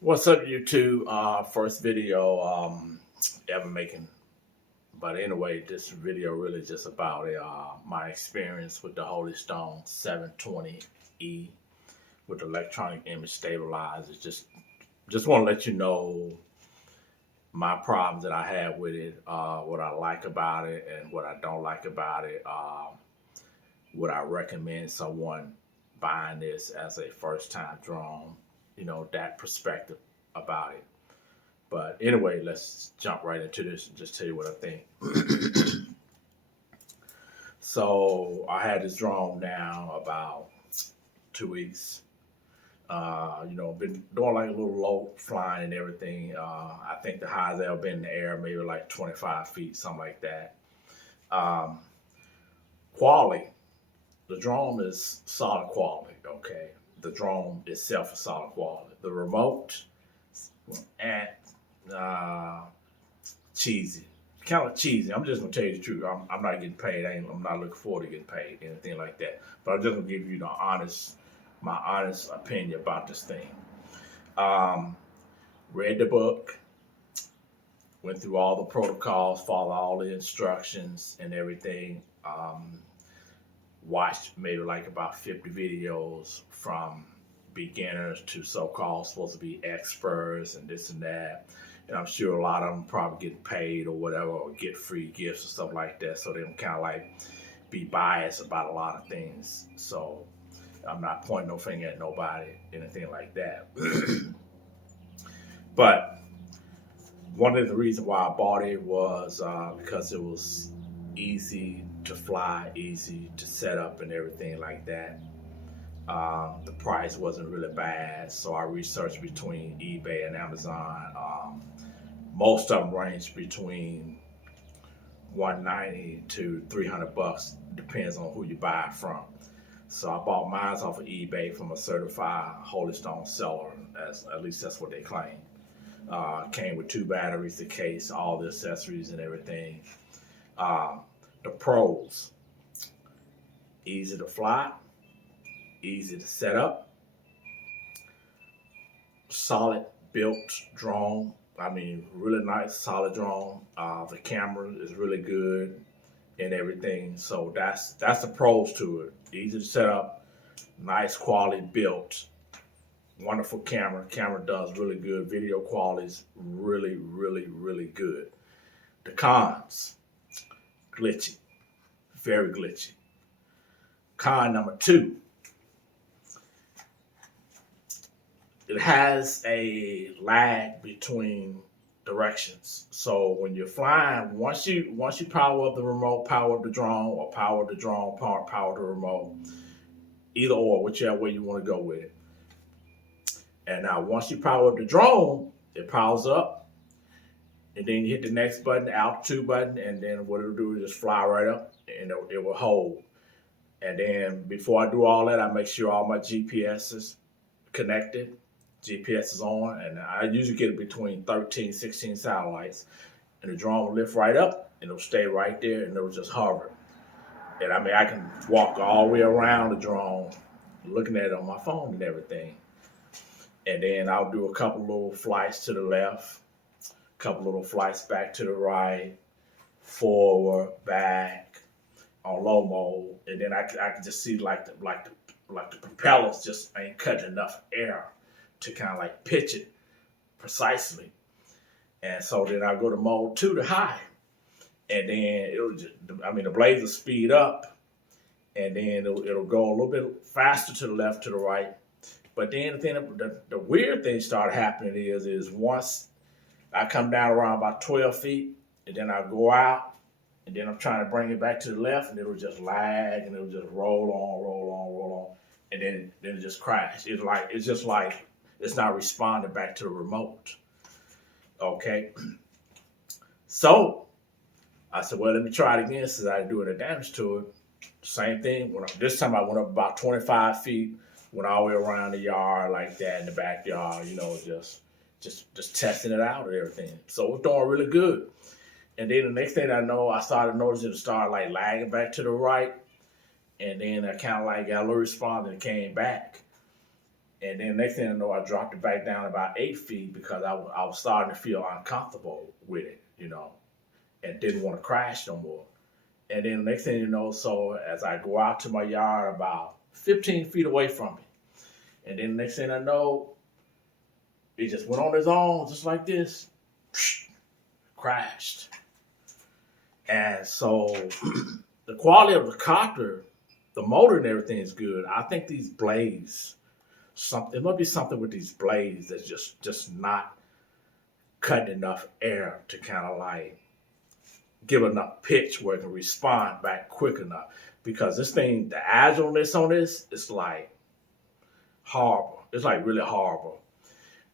What's up, YouTube? First video ever making. But anyway, this video really just about my experience with the Holy Stone 720E with electronic image stabilizers. Just want to let you know my problems that I have with it, what I like about it, and what I don't like about it. Would I recommend someone buying this as a first time drone? That perspective about it. But anyway, let's jump right into this and just tell you what I think. So I had this drone now about 2 weeks. Been doing like a little low flying and everything. I think the highest I've ever been in the air, maybe like 25 feet, something like that. Um, Quality. The drone is solid quality, okay? The drone itself is solid quality. The remote, and uh, cheesy. Kind of cheesy. I'm just gonna tell you the truth. I'm not getting paid. I'm not looking forward to getting paid, anything like that. But I'm just gonna give you my honest opinion about this thing. Um, Read the book, went through all the protocols, followed all the instructions and everything. Watched maybe like about 50 videos from beginners to so-called supposed to be experts and this and that. And I'm sure a lot of them probably get paid or whatever, or get free gifts or stuff like that. So they can kind of like be biased about a lot of things. So I'm not pointing no finger at nobody, anything like that. But one of the reasons why I bought it was because it was easy to fly, easy to set up and everything like that. The price wasn't really bad, so I researched between eBay and Amazon. Most of them range between 190 to 300 bucks, depends on who you buy it from. So I bought mine off of eBay from a certified Holy Stone seller, at least that's what they claim. Came with 2 batteries, the case, all the accessories and everything. The pros: easy to fly, easy to set up, solid built drone. I mean, really nice, solid drone. The camera is really good and everything. So that's the pros to it. Easy to set up, nice quality built, wonderful camera. Camera does really good. Video quality is really, really, really good. The cons: glitchy, very glitchy. Con number two: it has a lag between directions. So when you're flying, once you power up the remote, power up the drone, or power the drone, power the remote, either or, whichever way you want to go with it. And now once you power up the drone, it powers up, and then you hit the next button, the altitude button, and then what it'll do is just fly right up, and it will hold. And then before I do all that, I make sure all my GPS is connected. GPS is on, and I usually get it between 13, 16 satellites. And the drone will lift right up, and it'll stay right there, and it'll just hover. And I mean, I can walk all the way around the drone, looking at it on my phone and everything. And then I'll do a couple little flights to the left, a couple little flights back to the right, forward, back, on low mode, and then I can just see like the propellers just ain't cutting enough air to kind of like pitch it precisely. And so then I go to mode 2 to high, and then the blades will speed up, and then it'll go a little bit faster to the left, to the right. But then the weird thing started happening is once I come down around about 12 feet, and then I go out, and then I'm trying to bring it back to the left, and it'll just lag, and it'll just roll on, roll on, roll on, and then it just crash. It's just like it's not responding back to the remote. Okay, so I said, well, let me try it again since I didn't do any damage to it. Same thing. This time I went up about 25 feet, went all the way around the yard like that in the backyard. Just testing it out and everything. So it was doing really good. And then the next thing I know, I started noticing it started like lagging back to the right. And then I kind of like got a little response and it came back. And then next thing I know, I dropped it back down about 8 feet because I was starting to feel uncomfortable with it, and didn't want to crash no more. And then next thing you know, so as I go out to my yard about 15 feet away from me, and then next thing I know, it just went on its own, just like this, crashed. And so the quality of the copter, the motor and everything is good. I think these blades, it must be something with these blades that's just not cutting enough air to kind of like give enough pitch where it can respond back quick enough. Because this thing, the agileness on this is like horrible. It's like really horrible.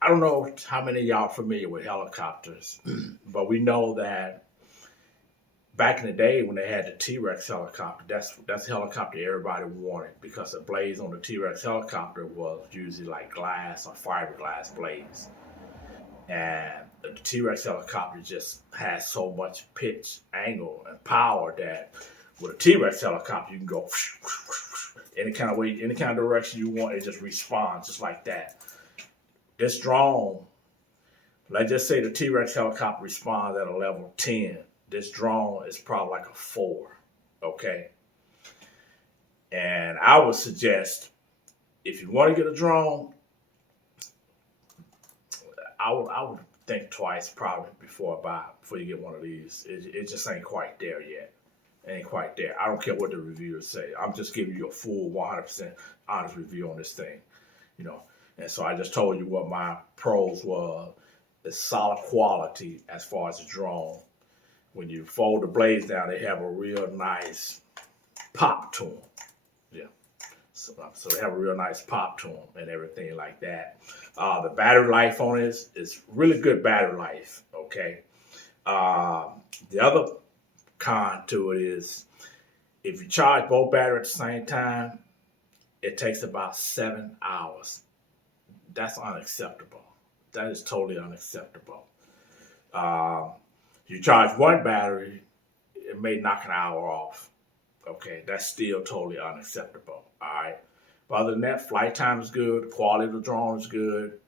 I don't know how many of y'all are familiar with helicopters, but we know that back in the day when they had the T-Rex helicopter, that's the helicopter everybody wanted because the blades on the T-Rex helicopter was usually like glass or fiberglass blades. And the T-Rex helicopter just has so much pitch, angle, and power that with a T-Rex helicopter, you can go any kind of way, any kind of direction you want, it just responds just like that. This drone, let's just say the T-Rex helicopter responds at a level 10. This drone is probably like a 4, okay? And I would suggest, if you want to get a drone, I would think twice probably before you get one of these. It just ain't quite there yet. It ain't quite there. I don't care what the reviewers say. I'm just giving you a full 100% honest review on this thing, And so I just told you what my pros were. It's solid quality as far as the drone. When you fold the blades down, they have a real nice pop to them. Yeah. So they have a real nice pop to them and everything like that. The battery life on it is really good battery life, okay? The other con to it is if you charge both batteries at the same time, it takes about 7 hours. That's unacceptable. That is totally unacceptable. You charge one battery, it may knock an hour off. Okay, that's still totally unacceptable. All right. But other than that, flight time is good. The quality of the drone is good.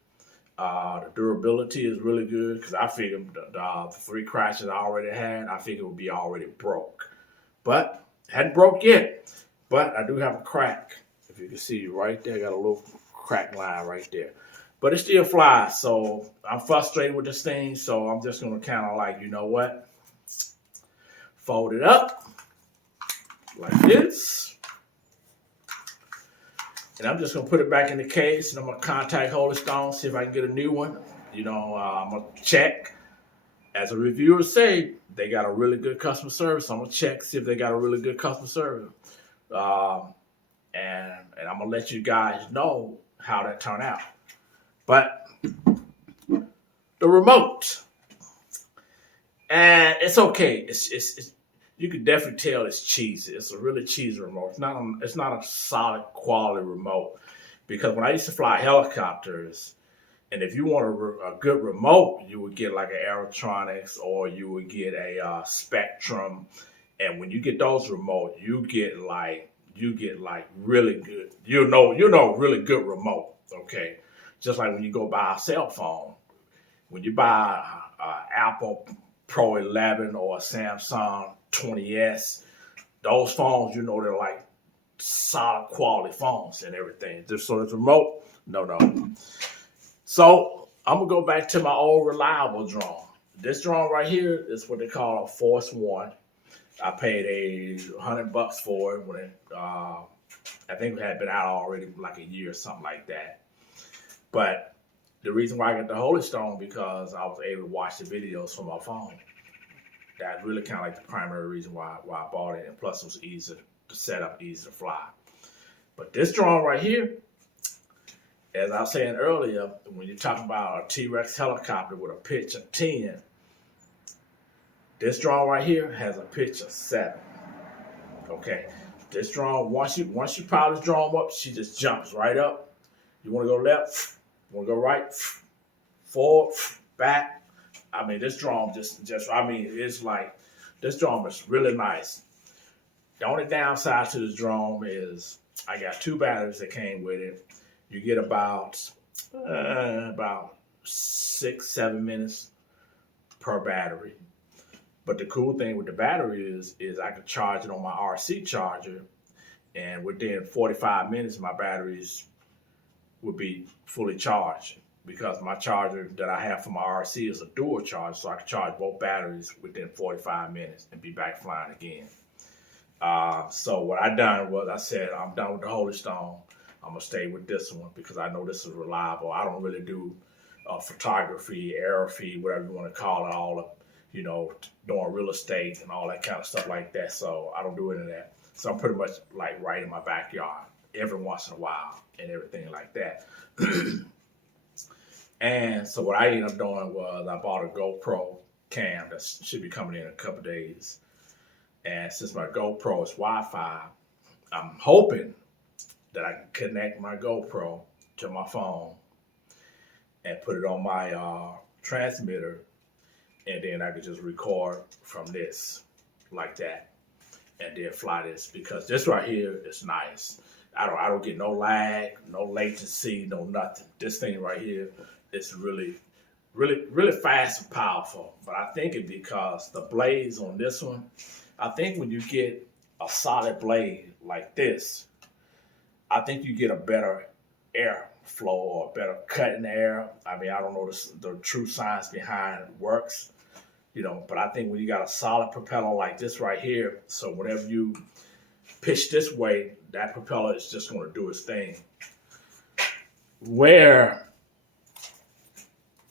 The durability is really good because I figured the 3 crashes I already had, I figured it would be already broke. But it hadn't broke yet. But I do have a crack. If you can see right there, I got a little crack line right there. But it still flies, so I'm frustrated with this thing, so I'm just going to kind of like, you know what? Fold it up like this. And I'm just going to put it back in the case, and I'm going to contact Holy Stone, see if I can get a new one. I'm going to check. As a reviewer say, they got a really good customer service. I'm going to check, see if they got a really good customer service. And I'm going to let you guys know how that turned out. But the remote, and it's okay. It's you can definitely tell it's cheesy. It's a really cheesy remote. It's not a solid quality remote because when I used to fly helicopters, and if you want a good remote, you would get like an Aerotronics or you would get a Spectrum, and when you get those remote, you get like really good. Really good remote. Okay. Just like when you go buy a cell phone, when you buy an Apple Pro 11 or a Samsung 20S, those phones, they're like solid quality phones and everything. So it's remote, no. So I'm gonna go back to my old reliable drone. This drone right here is what they call a Force One. I paid $100 for it when I think it had been out already like a year or something like that. But the reason why I got the Holy Stone because I was able to watch the videos from my phone. That's really kind of like the primary reason why I bought it. And plus it was easy to set up, easy to fly. But this drone right here, as I was saying earlier, when you're talking about a T-Rex helicopter with a pitch of 10, this drone right here has a pitch of 7. Okay. This drone, once you power this drone up, she just jumps right up. You want to go left? You want to go right? Forward, back. I mean, this drone it's like, this drone is really nice. The only downside to this drone is I got 2 batteries that came with it. you get about 6-7 minutes per battery. But the cool thing with the battery is I can charge it on my RC charger, and within 45 minutes, my batteries would be fully charged because my charger that I have for my RC is a dual charge, so I can charge both batteries within 45 minutes and be back flying again. So what I done was I said, I'm done with the Holy Stone. I'm gonna stay with this one because I know this is reliable. I don't really do photography, air feed, whatever you want to call it, all of, doing real estate and all that kind of stuff like that. So I don't do any of that. So I'm pretty much like right in my backyard every once in a while and everything like that. And so what I ended up doing was I bought a GoPro cam that should be coming in a couple of days. And since my GoPro is Wi-Fi, I'm hoping that I can connect my GoPro to my phone and put it on my transmitter, and then I could just record from this like that, and then fly this, because this right here is nice. I don't get no lag, no latency, no nothing. This thing right here is really, really, really fast and powerful. But I think it's because the blades on this one, I think when you get a solid blade like this, I think you get a better airflow or a better cut in the air. I mean, I don't know the true science behind it works, but I think when you got a solid propeller like this right here, so whenever you pitch this way, that propeller is just going to do its thing. Where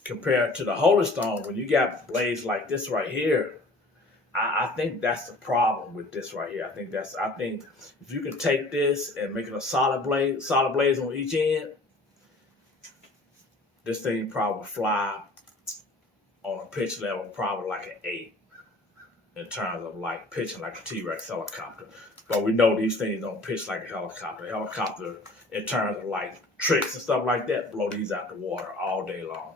compared to the Holy Stone, when you got blades like this right here, I think that's the problem with this right here. I think if you can take this and make it a solid blades on each end, this thing probably fly on a pitch level probably like an 8 in terms of like pitching like a T-Rex helicopter. But we know these things don't pitch like a helicopter. Helicopter, in terms of like tricks and stuff like that, blow these out the water all day long.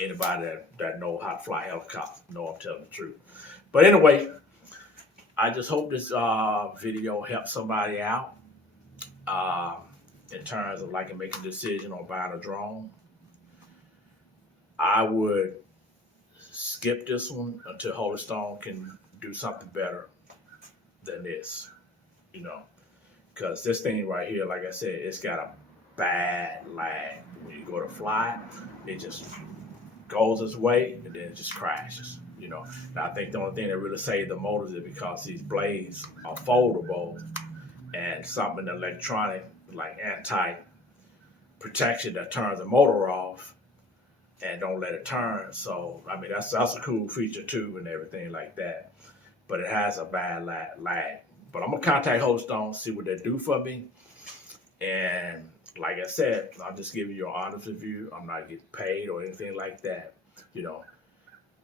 Anybody that know how to fly helicopters know I'm telling the truth. But anyway, I just hope this video helps somebody out in terms of like making a decision on buying a drone. I would skip this one until Holy Stone can do something better than this, because this thing right here, like I said, it's got a bad lag. When you go to fly, it just goes its way and then it just crashes. Now, I think the only thing that really saved the motors is because these blades are foldable and something electronic like anti-protection that turns the motor off and don't let it turn. So, I mean, that's a cool feature too and everything like that. But it has a bad lag. But I'm going to contact Holy Stone, see what they do for me. And like I said, I'll just give you an honest review. I'm not getting paid or anything like that,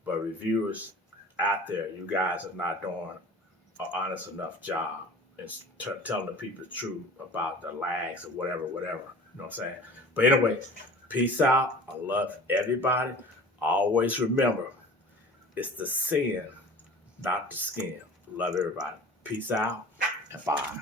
But reviewers out there, you guys are not doing an honest enough job in telling the people the truth about the lags or whatever. You know what I'm saying? But anyway, peace out. I love everybody. Always remember, it's the sin, not the skin. Love everybody. Peace out and bye.